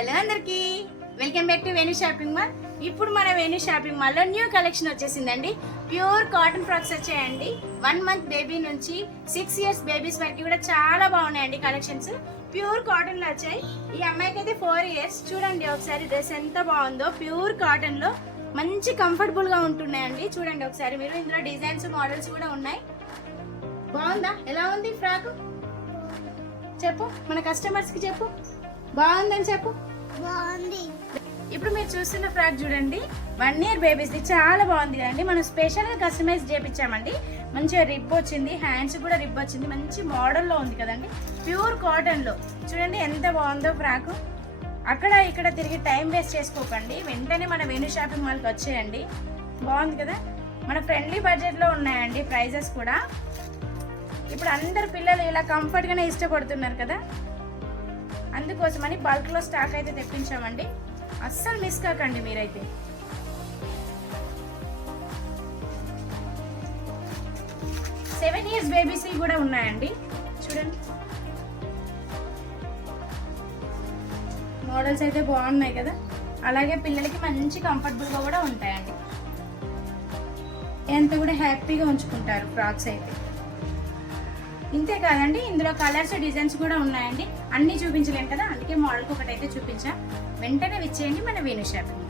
Hello అందరికి welcome back to Venu shopping mall. ఇప్పుడు మన వేణు షాపింగ్ మాల్లో న్యూ కలెక్షన్ వచ్చేసిందండి. ప్యూర్ కాటన్ ఫ్రాక్స్ వచ్చాయండి. 1 month బేబీ నుంచి 6 years బేబీస్ వరకు కూడా చాలా బాగున్నాయండి కలెక్షన్స్. ప్యూర్ కాటన్ లో వచ్చాయి. ఈ అమ్మాయికి అయితే 4 years. చూడండి ఒకసారి డ్రెస్ ఎంత బాగుందో. ప్యూర్ కాటన్ లో మంచి కంఫర్టబుల్ గా ఉంటున్నాయండి. చూడండి ఒకసారి మీరు, ఇందులో డిజైన్స్ మోడల్స్ కూడా ఉన్నాయి. బాగుందా? ఎలా ఉంది ఫ్రాక్? చెప్పు, మన కస్టమర్స్ కి చెప్పు. బాగుందని చెప్పు. బాగుంది. ఇప్పుడు మీరు చూస్తున్న ఫ్రాక్ చూడండి, 1 year బేబీస్ ది చాలా బాగుంది కదండి. మనం స్పెషల్ గా కస్టమైజ్ చేపించామండి. మంచిగా రిబ్ వచ్చింది, హ్యాండ్స్ కూడా రిబ్ వచ్చింది. మంచి మోడల్ లో ఉంది కదండి. ప్యూర్ కాటన్ లో చూడండి ఎంత బాగుందో ఫ్రాక్. అక్కడ ఇక్కడ తిరిగి టైం వేస్ట్ చేసుకోకండి, వెంటనే మన వేణు షాపింగ్ మాల్కి వచ్చేయండి. బాగుంది కదా. మన ఫ్రెండ్లీ బడ్జెట్ లో ఉన్నాయండి ప్రైజెస్ కూడా. ఇప్పుడు అందరు పిల్లలు ఇలా కంఫర్ట్ గానే ఇష్టపడుతున్నారు కదా, అందుకోసమని బల్క్ లో స్టాక్ అయితే తెప్పించామండి. అస్సలు మిస్ కాకండి మీరైతే. సెవెన్ ఇయర్స్ బేబీస్ కూడా ఉన్నాయండి. చూడండి మోడల్స్ అయితే బాగున్నాయి కదా. అలాగే పిల్లలకి మంచి కంఫర్టబుల్ గా కూడా ఉంటాయండి. ఎంత కూడా హ్యాపీగా ఉంచుకుంటారు ఫ్రాక్స్ అయితే. ఇంతే కాదండి, ఇందులో కలర్స్ డిజైన్స్ కూడా ఉన్నాయండి. అన్ని చూపించలేం కదా, అందుకే మోడల్కి ఒకటైతే చూపించా. వెంటనే విచ్చేయండి మన వేణు షాపింగ్.